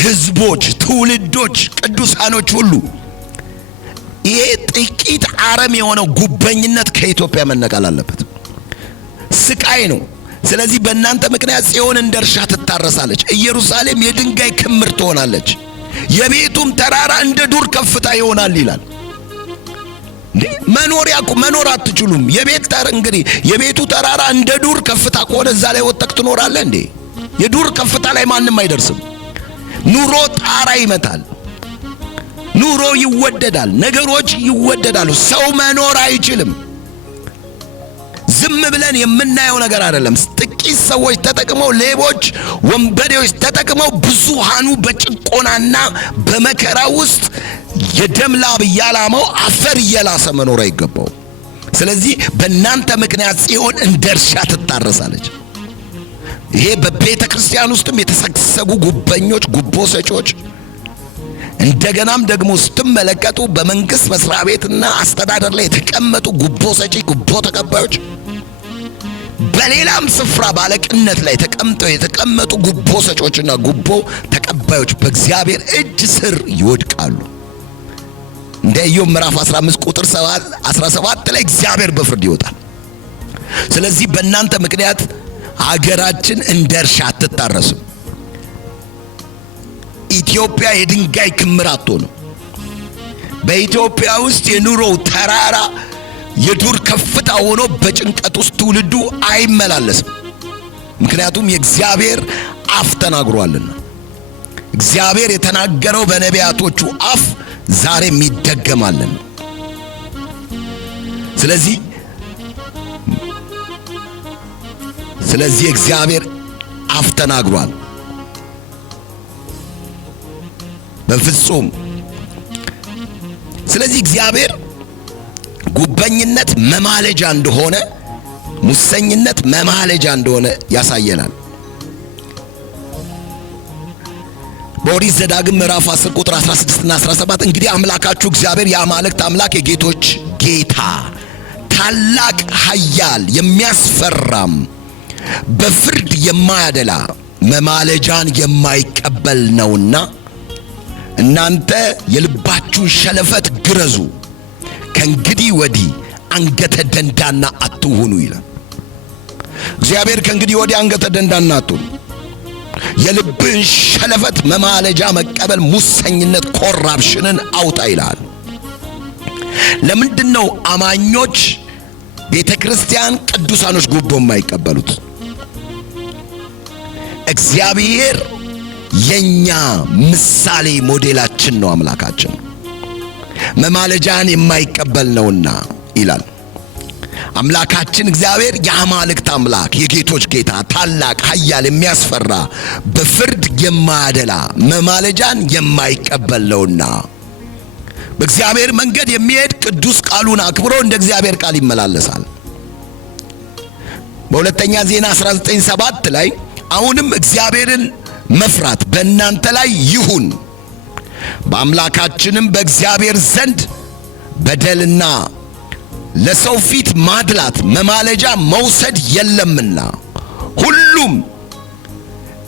ህዝቦች፣ ትውልዶች፣ ቅዱሳኖች ሁሉ ይሄ ጥቂት አረም የሆነው ጉበኝነት ከኢትዮጵያ መነቀል አለበት። ስቃይ ነው። ስለዚህ በእናንተ ምክንያት ጽዮን እንደ እርሻ ትታረሳለች፣ ኢየሩሳሌም የድንጋይ ክምር ትሆናለች፣ የቤቱም ተራራ እንደ ዱር ከፍታ ይሆናል ይላል። መኖር አትችሉም። የቤቱ ተራራ እንደ ዱር ከፍታ ከሆነ እዛ ላይ ወጥተህ ትኖራለህ እንዴ? የዱር ከፍታ ላይ ማንም አይደርስም። ኑሮ ጣራ ይመታል። ኑሮ ይወደዳል። ነገሮች ይወደዳሉ። ሰው መኖር አይችልም። ዝም ብለን የምናየው ነገር አይደለም። ጥቂት ሰዎች ተጠቅመው፣ ሌቦች፣ ወንበዴዎች ተጠቅመው ብዙሃኑ በጭቆናና በመከራ ውስጥ የደም ላብ እያላመው አፈር እየላሰ መኖር አይገባው። ስለዚህ በእናንተ ምክንያት ጽዮን እንደ እርሻ ትታረሳለች። ይሄ በቤተ ክርስቲያን ውስጥም የተሰገሰጉ ጉበኞች፣ ጉቦ ሰጪዎች፣ እንደገናም ደግሞ ስትመለከቱ በመንግስት መስሪያ ቤትና አስተዳደር ላይ የተቀመጡ ጉቦ ሰጪ፣ ጉቦ ተቀባዮች፣ በሌላም ስፍራ ባለቅነት ላይ ተቀምጠው የተቀመጡ ጉቦ ሰጪዎችና ጉቦ ተቀባዮች በእግዚአብሔር እጅ ስር ይወድቃሉ። እንደ ኢዮብ ምዕራፍ 15 ቁጥር 17 ላይ እግዚአብሔር በፍርድ ይወጣል። ስለዚህ በእናንተ ምክንያት ሀገራችን እንደ እርሻ አትታረስም። ኢትዮጵያ የድንጋይ ክምር አትሆንም። በኢትዮጵያ ውስጥ የኑሮው ተራራ የዱር ከፍታ ሆኖ በጭንቀት ውስጥ ትውልዱ አይመላለስም። ምክንያቱም የእግዚአብሔር አፍ ተናግሯልና። እግዚአብሔር የተናገረው በነቢያቶቹ አፍ ዛሬም ይደገማልና። ስለዚህ እግዚአብሔር አፍ ተናግሯል። በፍጹም ስለዚህ እግዚአብሔር ጉበኝነት መማለጃ እንደሆነ፣ ሙሰኝነት መማለጃ እንደሆነ ያሳየናል። በኦሪት ዘዳግም ምዕራፍ 10 ቁጥር 16 እና 17 እንግዲህ አምላካችሁ እግዚአብሔር የአማልክት አምላክ የጌቶች ጌታ ታላቅ ኃያል የሚያስፈራም በፍርድ የማያደላ መማለጃን የማይቀበል ነውና እናንተ የልባችሁን ሸለፈት ግረዙ፣ ከእንግዲህ ወዲህ አንገተ ደንዳና አትሁኑ ይላል። እግዚአብሔር ከእንግዲህ ወዲህ አንገተ ደንዳና አትሁኑ። የልብን ሸለፈት መማለጃ መቀበል፣ ሙሰኝነት፣ ኮራፕሽንን አውጣ ይላል። ለምንድነው አማኞች ቤተክርስቲያን ቅዱሳኖች ጉቦ የማይቀበሉት? እግዚአብሔር የኛ ምሳሌ ሞዴላችን ነው። አምላካችን መማለጃን የማይቀበል ነውና ይላል። አምላካችን እግዚአብሔር የአማልክት አምላክ የጌቶች ጌታ ታላቅ ኃያል የሚያስፈራ በፍርድ የማያደላ መማለጃን የማይቀበል ነውና በእግዚአብሔር መንገድ የሚሄድ ቅዱስ ቃሉን አክብሮ እንደ እግዚአብሔር ቃል ይመላለሳል። በሁለተኛ ዜና 19:7 ላይ አሁንም እግዚአብሔርን መፍራት በእናንተ ላይ ይሁን፣ በአምላካችንም በእግዚአብሔር ዘንድ በደልና ለሰው ፊት ማድላት መማለጃ መውሰድ የለምና ሁሉም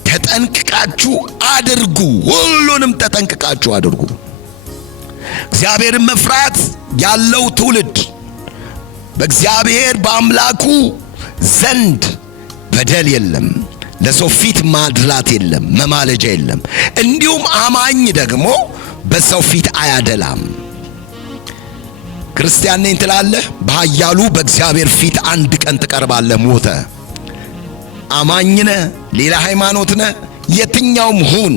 ተጠንቅቃችሁ አድርጉ። ሁሉንም ተጠንቅቃችሁ አድርጉ። እግዚአብሔርን መፍራት ያለው ትውልድ በእግዚአብሔር በአምላኩ ዘንድ በደል የለም፣ ለሰው ፊት ማድላት የለም፣ መማለጃ የለም። እንዲሁም አማኝ ደግሞ በሰው ፊት አያደላም። ክርስቲያን ነኝ ትላለህ፣ በኃያሉ በእግዚአብሔር ፊት አንድ ቀን ትቀርባለህ። ሞተ አማኝ ነህ፣ ሌላ ሃይማኖት ነህ፣ የትኛውም ሁን፣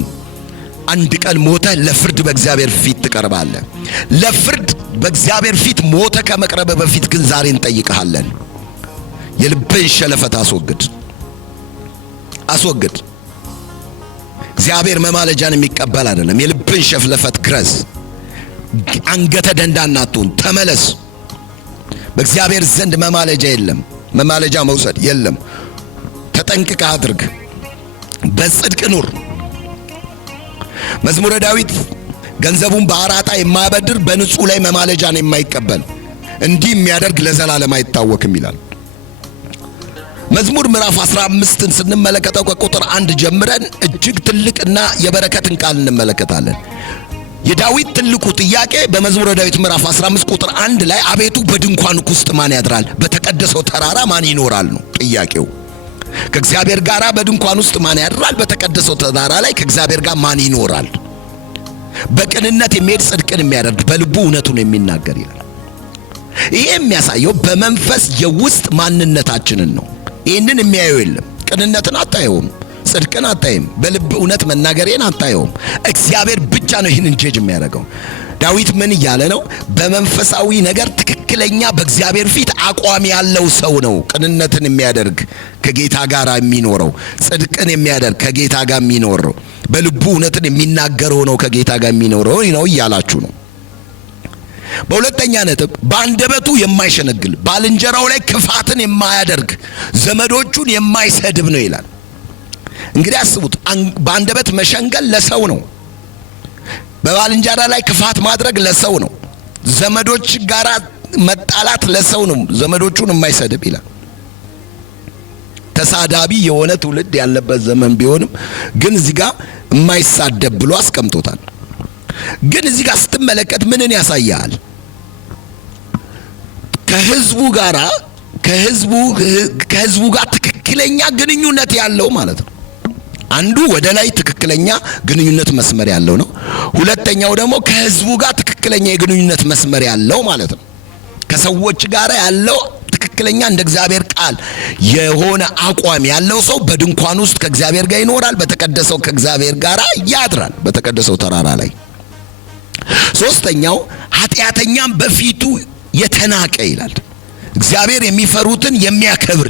አንድ ቀን ሞተ ለፍርድ በእግዚአብሔር ፊት ትቀርባለህ። ለፍርድ በእግዚአብሔር ፊት ሞተ ከመቅረብ በፊት ግን ዛሬ እንጠይቅሃለን። የልብን ሸለፈት አስወግድ። እግዚአብሔር መማለጃን የሚቀበል አይደለም። የልብን ሸለፈት ግረዝ። አንገተ ደንዳና አትሁን፣ ተመለስ። በእግዚአብሔር ዘንድ መማለጃ የለም፣ መማለጃ መውሰድ የለም። ተጠንቅቀህ አድርግ፣ በጽድቅ ኑር። መዝሙረ ዳዊት ገንዘቡን በአራጣ የማያበድር በንጹህ ላይ መማለጃን የማይቀበል እንዲህ የሚያደርግ ለዘላለም አይታወክም ይላል። መዝሙር ምዕራፍ 15ን ስንመለከተው ከቁጥር 1 ጀምረን እጅግ ትልቅና የበረከትን ቃል እንመለከታለን። የዳዊት ትልቁ ጥያቄ በመዝሙረ ዳዊት ምዕራፍ 15 ቁጥር 1 ላይ አቤቱ በድንኳኑ ውስጥ ማን ያድራል? በተቀደሰው ተራራ ማን ይኖራል ነው ጥያቄው። ከእግዚአብሔር ጋር በድንኳን ውስጥ ማን ያድራል? በተቀደሰው ተራራ ላይ ከእግዚአብሔር ጋር ማን ይኖራል? በቅንነት የሚሄድ ጽድቅን የሚያደርግ በልቡ እውነቱን የሚናገር ይላል። ይሄ የሚያሳየው በመንፈስ የውስጥ ማንነታችንን ነው። ይህንን የሚያየው የለም። ቅንነትን አታየውም፣ ጽድቅን አታይም፣ በልብ እውነት መናገሬን አታየውም። እግዚአብሔር ብቻ ነው ይህንን ጀጅ የሚያደርገው። ዳዊት ምን እያለ ነው? በመንፈሳዊ ነገር ትክክለኛ በእግዚአብሔር ፊት አቋም ያለው ሰው ነው ቅንነትን የሚያደርግ ከጌታ ጋር የሚኖረው፣ ጽድቅን የሚያደርግ ከጌታ ጋር የሚኖረው፣ በልቡ እውነትን የሚናገረው ነው ከጌታ ጋር የሚኖረው ነው እያላችሁ ነው። በሁለተኛ ነጥብ በአንደበቱ የማይሸነግል ባልንጀራው ላይ ክፋትን የማያደርግ ዘመዶቹን የማይሰድብ ነው ይላል። እንግዲህ አስቡት፣ በአንደበት መሸንገል ለሰው ነው። በባልንጀራ ላይ ክፋት ማድረግ ለሰው ነው። ዘመዶች ጋር መጣላት ለሰው ነው። ዘመዶቹን የማይሰድብ ይላል። ተሳዳቢ የሆነ ትውልድ ያለበት ዘመን ቢሆንም ግን እዚህ ጋር የማይሳደብ ብሎ አስቀምጦታል። ግን እዚህ ጋር ስትመለከት ምንን ያሳያል? ከህዝቡ ጋር ትክክለኛ ግንኙነት ያለው ማለት ነው። አንዱ ወደ ላይ ትክክለኛ ግንኙነት መስመር ያለው ነው። ሁለተኛው ደግሞ ከህዝቡ ጋር ትክክለኛ የግንኙነት መስመር ያለው ማለት ነው። ከሰዎች ጋር ያለው ትክክለኛ እንደ እግዚአብሔር ቃል የሆነ አቋም ያለው ሰው በድንኳን ውስጥ ከእግዚአብሔር ጋር ይኖራል፣ በተቀደሰው ከእግዚአብሔር ጋር ያድራል፣ በተቀደሰው ተራራ ላይ። ሶስተኛው ኃጢአተኛም በፊቱ የተናቀ ይላል። እግዚአብሔር የሚፈሩትን የሚያከብር።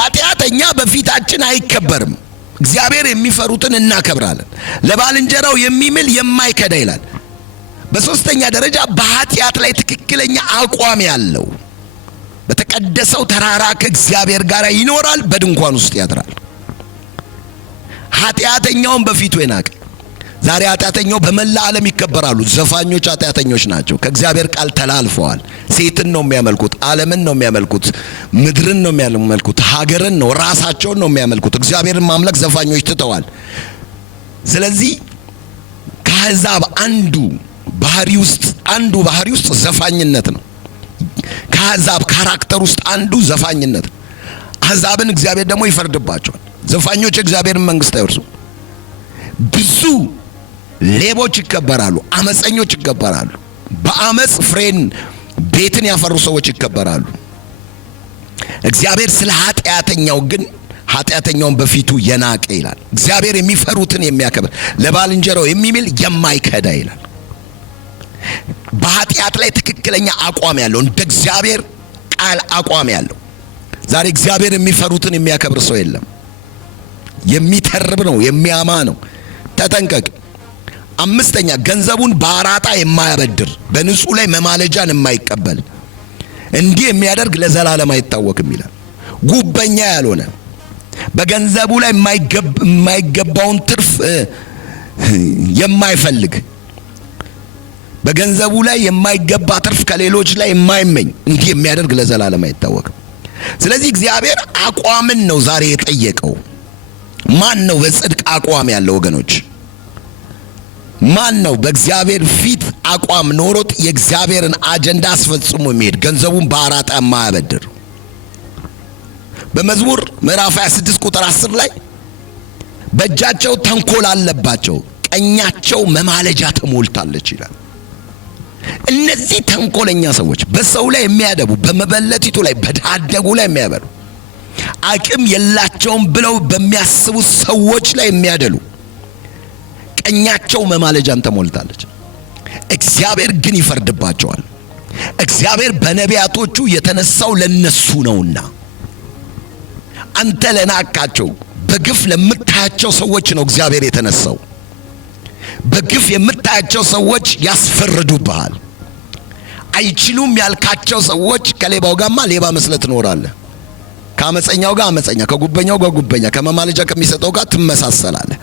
ኃጢአተኛ በፊታችን አይከበርም። እግዚአብሔር የሚፈሩትን እናከብራለን። ለባልንጀራው የሚምል የማይከዳ ይላል። በሶስተኛ ደረጃ በኃጢአት ላይ ትክክለኛ አቋም ያለው በተቀደሰው ተራራ ከእግዚአብሔር ጋር ይኖራል፣ በድንኳን ውስጥ ያድራል። ኃጢአተኛውን በፊቱ የናቀ። ዛሬ ኃጢአተኛው በመላ ዓለም ይከበራሉ። ዘፋኞች ኃጢአተኞች ናቸው። ከእግዚአብሔር ቃል ተላልፈዋል። ሴትን ነው የሚያመልኩት፣ ዓለምን ነው የሚያመልኩት፣ ምድርን ነው የሚያመልኩት፣ ሀገርን ነው፣ ራሳቸውን ነው የሚያመልኩት። እግዚአብሔርን ማምለክ ዘፋኞች ትተዋል። ስለዚህ ከአሕዛብ አንዱ ባህሪ ውስጥ ዘፋኝነት ነው። ከአሕዛብ ካራክተር ውስጥ አንዱ ዘፋኝነት ነው። አሕዛብን እግዚአብሔር ደግሞ ይፈርድባቸዋል። ዘፋኞች የእግዚአብሔርን መንግሥት አይወርሱም። ብዙ ሌቦች ይከበራሉ፣ አመፀኞች ይከበራሉ። በአመፅ ፍሬን ቤትን ያፈሩ ሰዎች ይከበራሉ። እግዚአብሔር ስለ ኃጢአተኛውን በፊቱ የናቀ ይላል። እግዚአብሔር የሚፈሩትን የሚያከብር፣ ለባልንጀራው የሚምል የማይከዳ ይላል። በኃጢአት ላይ ትክክለኛ አቋም ያለው፣ እንደ እግዚአብሔር ቃል አቋም ያለው። ዛሬ እግዚአብሔር የሚፈሩትን የሚያከብር ሰው የለም። የሚተርብ ነው፣ የሚያማ ነው። ተጠንቀቅ። አምስተኛ ገንዘቡን በአራጣ የማያበድር በንጹህ ላይ መማለጃን የማይቀበል እንዲህ የሚያደርግ ለዘላለም አይታወክም ይላል። ጉበኛ ያልሆነ በገንዘቡ ላይ የማይገባውን ትርፍ የማይፈልግ በገንዘቡ ላይ የማይገባ ትርፍ ከሌሎች ላይ የማይመኝ እንዲህ የሚያደርግ ለዘላለም አይታወክም። ስለዚህ እግዚአብሔር አቋምን ነው ዛሬ የጠየቀው። ማን ነው በጽድቅ አቋም ያለው ወገኖች? ማን ነው በእግዚአብሔር ፊት አቋም ኖሮት የእግዚአብሔርን አጀንዳ አስፈጽሞ የሚሄድ ገንዘቡን በአራጣ የማያበድር? በመዝሙር ምዕራፍ 26 ቁጥር 10 ላይ በእጃቸው ተንኮል አለባቸው፣ ቀኛቸው መማለጃ ተሞልታለች ይላል። እነዚህ ተንኮለኛ ሰዎች በሰው ላይ የሚያደቡ፣ በመበለቲቱ ላይ በዳደጉ ላይ የሚያበሉ፣ አቅም የላቸውም ብለው በሚያስቡ ሰዎች ላይ የሚያደሉ፣ ቀኛቸው መማለጃን ተሞልታለች። እግዚአብሔር ግን ይፈርድባቸዋል። እግዚአብሔር በነቢያቶቹ የተነሳው ለነሱ ነውና አንተ ለናቃቸው በግፍ ለምታያቸው ሰዎች ነው እግዚአብሔር የተነሳው። በግፍ የምታያቸው ሰዎች ያስፈርዱብሃል። አይችሉም ያልካቸው ሰዎች ከሌባው ጋርማ ሌባ መስለት ትኖራለህ። ከአመፀኛው ጋር አመፀኛ፣ ከጉበኛው ጋር ጉበኛ፣ ከመማለጃ ከሚሰጠው ጋር ትመሳሰላለህ።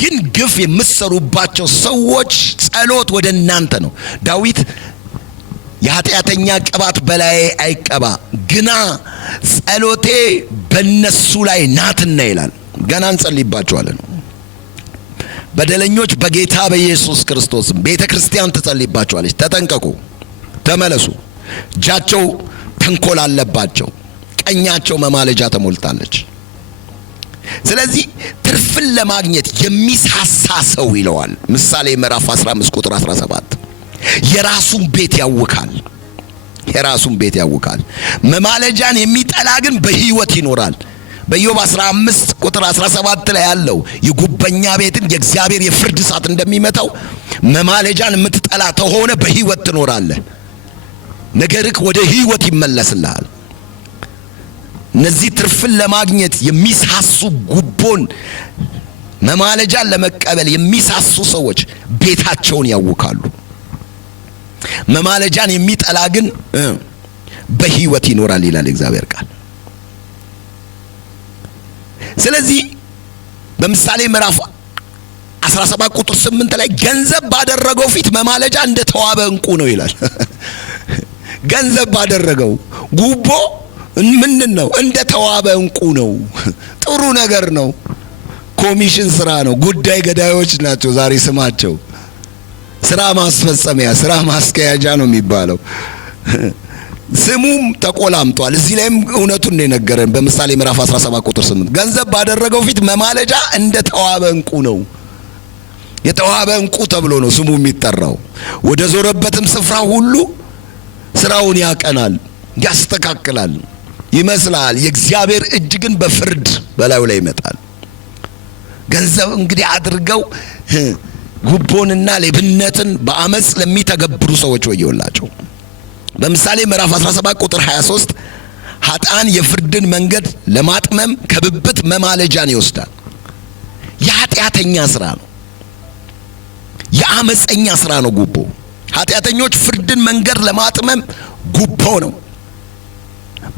ግን ግፍ የምትሰሩባቸው ሰዎች ጸሎት ወደ እናንተ ነው። ዳዊት የኃጢአተኛ ቅባት በላይ አይቀባ፣ ግና ጸሎቴ በነሱ ላይ ናትና ይላል። ገና እንጸልይባቸዋለን። በደለኞች በጌታ በኢየሱስ ክርስቶስ ቤተክርስቲያን ትጸልይባቸዋለች። ተጠንቀቁ፣ ተመለሱ። እጃቸው ተንኮል አለባቸው፣ ቀኛቸው መማለጃ ተሞልታለች። ስለዚህ ትርፍን ለማግኘት የሚሳሳ ሰው ይለዋል ምሳሌ ምዕራፍ 15 ቁጥር 17 የራሱን ቤት ያውካል፣ የራሱን ቤት ያውካል። መማለጃን የሚጠላ ግን በሕይወት ይኖራል። በኢዮብ 15 ቁጥር 17 ላይ ያለው የጉበኛ ቤትን የእግዚአብሔር የፍርድ እሳት እንደሚመታው መማለጃን የምትጠላ ተሆነ በሕይወት ትኖራለህ። ነገርክ ወደ ሕይወት ይመለስልሃል። እነዚህ ትርፍን ለማግኘት የሚሳሱ ጉቦን መማለጃን ለመቀበል የሚሳሱ ሰዎች ቤታቸውን ያውካሉ። መማለጃን የሚጠላ ግን በሕይወት ይኖራል ይላል እግዚአብሔር ቃል። ስለዚህ በምሳሌ ምዕራፍ 17 ቁጥር 8 ላይ ገንዘብ ባደረገው ፊት መማለጃ እንደ ተዋበ ዕንቁ ነው ይላል። ገንዘብ ባደረገው ጉቦ ምንድነው? እንደ ተዋበ ዕንቁ ነው። ጥሩ ነገር ነው። ኮሚሽን ስራ ነው። ጉዳይ ገዳዮች ናቸው ዛሬ ስማቸው። ስራ ማስፈጸሚያ፣ ስራ ማስከያጃ ነው የሚባለው። ስሙም ተቆላምጧል። እዚህ ላይም እውነቱን ነው የነገረን በምሳሌ ምዕራፍ 17 ቁጥር 8 ገንዘብ ባደረገው ፊት መማለጃ እንደ ተዋበ ዕንቁ ነው። የተዋበ ዕንቁ ተብሎ ነው ስሙ የሚጠራው። ወደ ዞረበትም ስፍራ ሁሉ ስራውን ያቀናል፣ ያስተካክላል ይመስላል። የእግዚአብሔር እጅ ግን በፍርድ በላዩ ላይ ይመጣል። ገንዘብ እንግዲህ አድርገው ጉቦንና ሌብነትን በአመጽ ለሚተገብሩ ሰዎች ወየውላቸው። በምሳሌ ምዕራፍ 17 ቁጥር 23 ኃጥአን የፍርድን መንገድ ለማጥመም ከብብት መማለጃን ይወስዳል። የኃጢአተኛ ስራ ነው፣ የአመፀኛ ስራ ነው ጉቦ። ኃጢአተኞች ፍርድን መንገድ ለማጥመም ጉቦ ነው።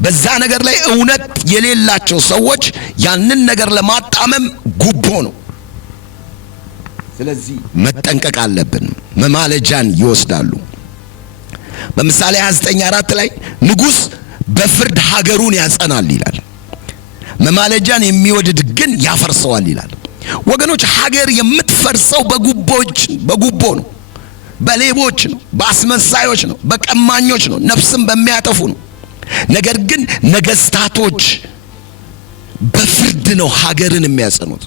በዛ ነገር ላይ እውነት የሌላቸው ሰዎች ያንን ነገር ለማጣመም ጉቦ ነው። ስለዚህ መጠንቀቅ አለብን። መማለጃን ይወስዳሉ። በምሳሌ 29:4 ላይ ንጉሥ በፍርድ ሀገሩን ያጸናል ይላል። መማለጃን የሚወድድ ግን ያፈርሰዋል ይላል። ወገኖች ሀገር የምትፈርሰው በጉቦ ነው፣ በሌቦች ነው፣ በአስመሳዮች ነው፣ በቀማኞች ነው፣ ነፍስን በሚያጠፉ ነው። ነገር ግን ነገስታቶች በፍርድ ነው ሀገርን የሚያጸኑት።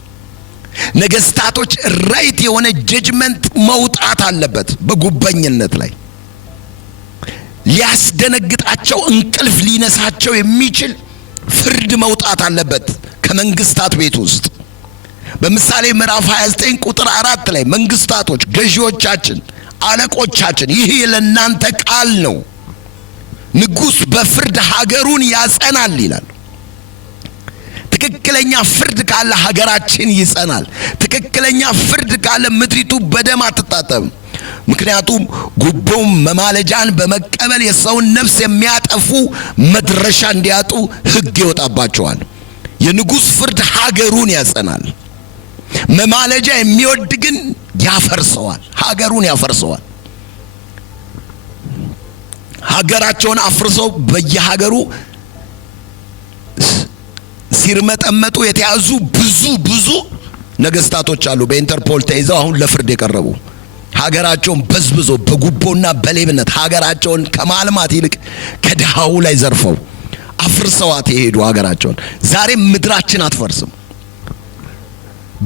ነገስታቶች ራይት የሆነ ጀጅመንት መውጣት አለበት። በጉበኝነት ላይ ሊያስደነግጣቸው እንቅልፍ ሊነሳቸው የሚችል ፍርድ መውጣት አለበት ከመንግስታት ቤት ውስጥ። በምሳሌ ምዕራፍ 29 ቁጥር 4 ላይ መንግስታቶች፣ ገዢዎቻችን፣ አለቆቻችን ይህ ለእናንተ ቃል ነው፣ ንጉሥ በፍርድ ሀገሩን ያጸናል ይላል። ትክክለኛ ፍርድ ካለ ሀገራችን ይጸናል። ትክክለኛ ፍርድ ካለ ምድሪቱ በደም አትታጠብም። ምክንያቱም ጉቦም መማለጃን በመቀበል የሰውን ነፍስ የሚያጠፉ መድረሻ እንዲያጡ ሕግ ይወጣባቸዋል። የንጉሥ ፍርድ ሀገሩን ያጸናል። መማለጃ የሚወድ ግን ያፈርሰዋል፣ ሀገሩን ያፈርሰዋል። ሀገራቸውን አፍርሰው በየሀገሩ ሲርመጠመጡ የተያዙ ብዙ ነገስታቶች አሉ። በኢንተርፖል ተይዘው አሁን ለፍርድ የቀረቡ ሀገራቸውን በዝብዞ በጉቦና በሌብነት ሀገራቸውን ከማልማት ይልቅ ከድሃው ላይ ዘርፈው አፍርሰዋት የሄዱ ሀገራቸውን። ዛሬም ምድራችን አትፈርስም።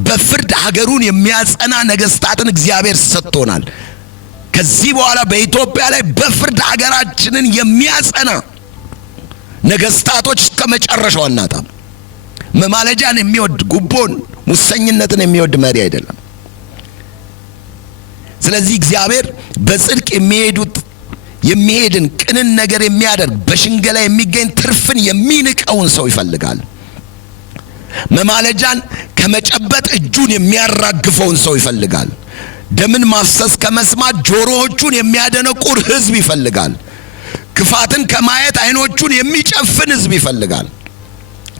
በፍርድ ሀገሩን የሚያጸና ነገስታትን እግዚአብሔር ሰጥቶናል። ከዚህ በኋላ በኢትዮጵያ ላይ በፍርድ ሀገራችንን የሚያጸና ነገስታቶች እስከመጨረሻው አናጣም። መማለጃን የሚወድ ጉቦን፣ ሙሰኝነትን የሚወድ መሪ አይደለም። ስለዚህ እግዚአብሔር በጽድቅ የሚሄድን ቅንን ነገር የሚያደርግ በሽንገላ የሚገኝ ትርፍን የሚንቀውን ሰው ይፈልጋል። መማለጃን ከመጨበጥ እጁን የሚያራግፈውን ሰው ይፈልጋል። ደምን ማፍሰስ ከመስማት ጆሮዎቹን የሚያደነቁር ህዝብ ይፈልጋል። ክፋትን ከማየት አይኖቹን የሚጨፍን ህዝብ ይፈልጋል።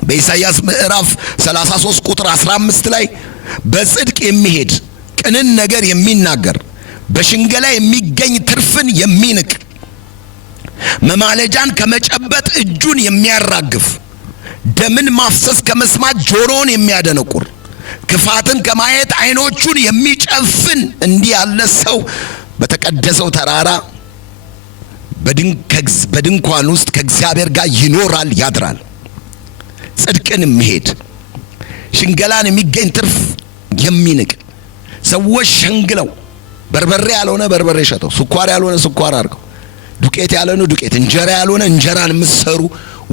በኢሳይያስ ምዕራፍ 33 ቁጥር 15 ላይ በጽድቅ የሚሄድ ቅንን ነገር የሚናገር በሽንገላ የሚገኝ ትርፍን የሚንቅ መማለጃን ከመጨበጥ እጁን የሚያራግፍ፣ ደምን ማፍሰስ ከመስማት ጆሮን የሚያደነቁር፣ ክፋትን ከማየት አይኖቹን የሚጨፍን እንዲህ ያለ ሰው በተቀደሰው ተራራ በድንኳን ውስጥ ከእግዚአብሔር ጋር ይኖራል ያድራል። ጽድቅን የሚሄድ ሽንገላን የሚገኝ ትርፍ የሚንቅ ሰዎች ሸንግለው በርበሬ ያልሆነ በርበሬ ሸጠው፣ ስኳር ያልሆነ ስኳር አድርገው፣ ዱቄት ያልሆነ ዱቄት፣ እንጀራ ያልሆነ እንጀራን የምትሰሩ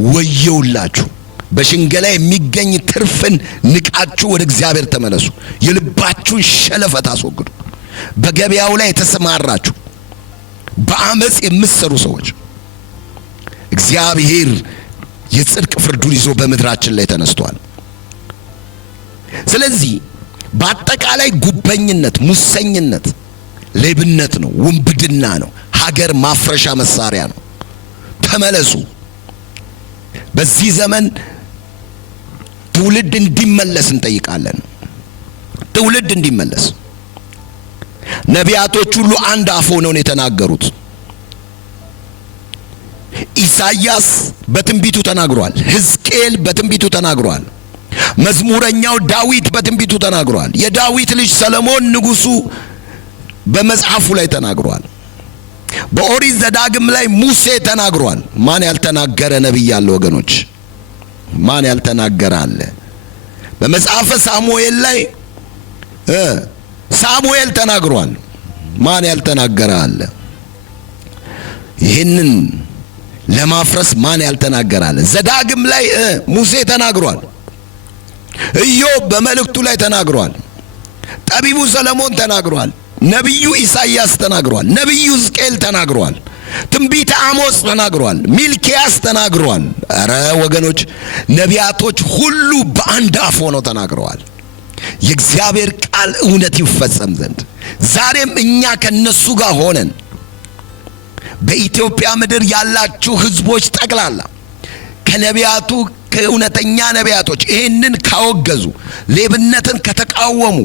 ወየውላችሁ። በሽንገላ የሚገኝ ትርፍን ንቃችሁ ወደ እግዚአብሔር ተመለሱ። የልባችሁን ሸለፈት አስወግዱ። በገበያው ላይ የተሰማራችሁ በአመጽ የምትሰሩ ሰዎች እግዚአብሔር የጽድቅ ፍርዱን ይዞ በምድራችን ላይ ተነስቷል። ስለዚህ በአጠቃላይ ጉበኝነት፣ ሙሰኝነት ሌብነት ነው፣ ውንብድና ነው፣ ሀገር ማፍረሻ መሳሪያ ነው። ተመለሱ። በዚህ ዘመን ትውልድ እንዲመለስ እንጠይቃለን። ትውልድ እንዲመለስ ነቢያቶች ሁሉ አንድ አፍ ሆነው የተናገሩት። ኢሳይያስ በትንቢቱ ተናግሯል። ሕዝቅኤል በትንቢቱ ተናግሯል። መዝሙረኛው ዳዊት በትንቢቱ ተናግሯል። የዳዊት ልጅ ሰሎሞን ንጉሱ በመጽሐፉ ላይ ተናግሯል። በኦሪት ዘዳግም ላይ ሙሴ ተናግሯል። ማን ያልተናገረ ነብይ አለ ወገኖች? ማን ያልተናገረ አለ? በመጽሐፈ ሳሙኤል ላይ ሳሙኤል ተናግሯል። ማን ያልተናገረ አለ? ይህንን ለማፍረስ ማን ያልተናገረ አለ? ዘዳግም ላይ ሙሴ ተናግሯል። ኢዮብ በመልእክቱ ላይ ተናግሯል። ጠቢቡ ሰሎሞን ተናግሯል። ነቢዩ ኢሳይያስ ተናግሯል። ነቢዩ ሕዝቅኤል ተናግሯል። ትንቢተ አሞጽ ተናግሯል። ሚልኪያስ ተናግሯል። አረ ወገኖች፣ ነቢያቶች ሁሉ በአንድ አፍ ሆነው ተናግረዋል። የእግዚአብሔር ቃል እውነት ይፈጸም ዘንድ ዛሬም እኛ ከነሱ ጋር ሆነን በኢትዮጵያ ምድር ያላችሁ ህዝቦች ጠቅላላ ከነቢያቱ ከእውነተኛ ነቢያቶች ይህንን ካወገዙ፣ ሌብነትን ከተቃወሙ፣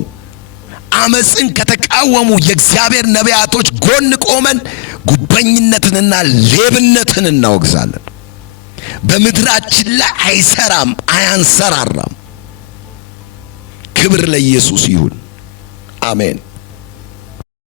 አመጽን ከተቃወሙ የእግዚአብሔር ነቢያቶች ጎን ቆመን ጉበኝነትንና ሌብነትን እናወግዛለን። በምድራችን ላይ አይሰራም፣ አያንሰራራም። ክብር ለኢየሱስ ይሁን። አሜን።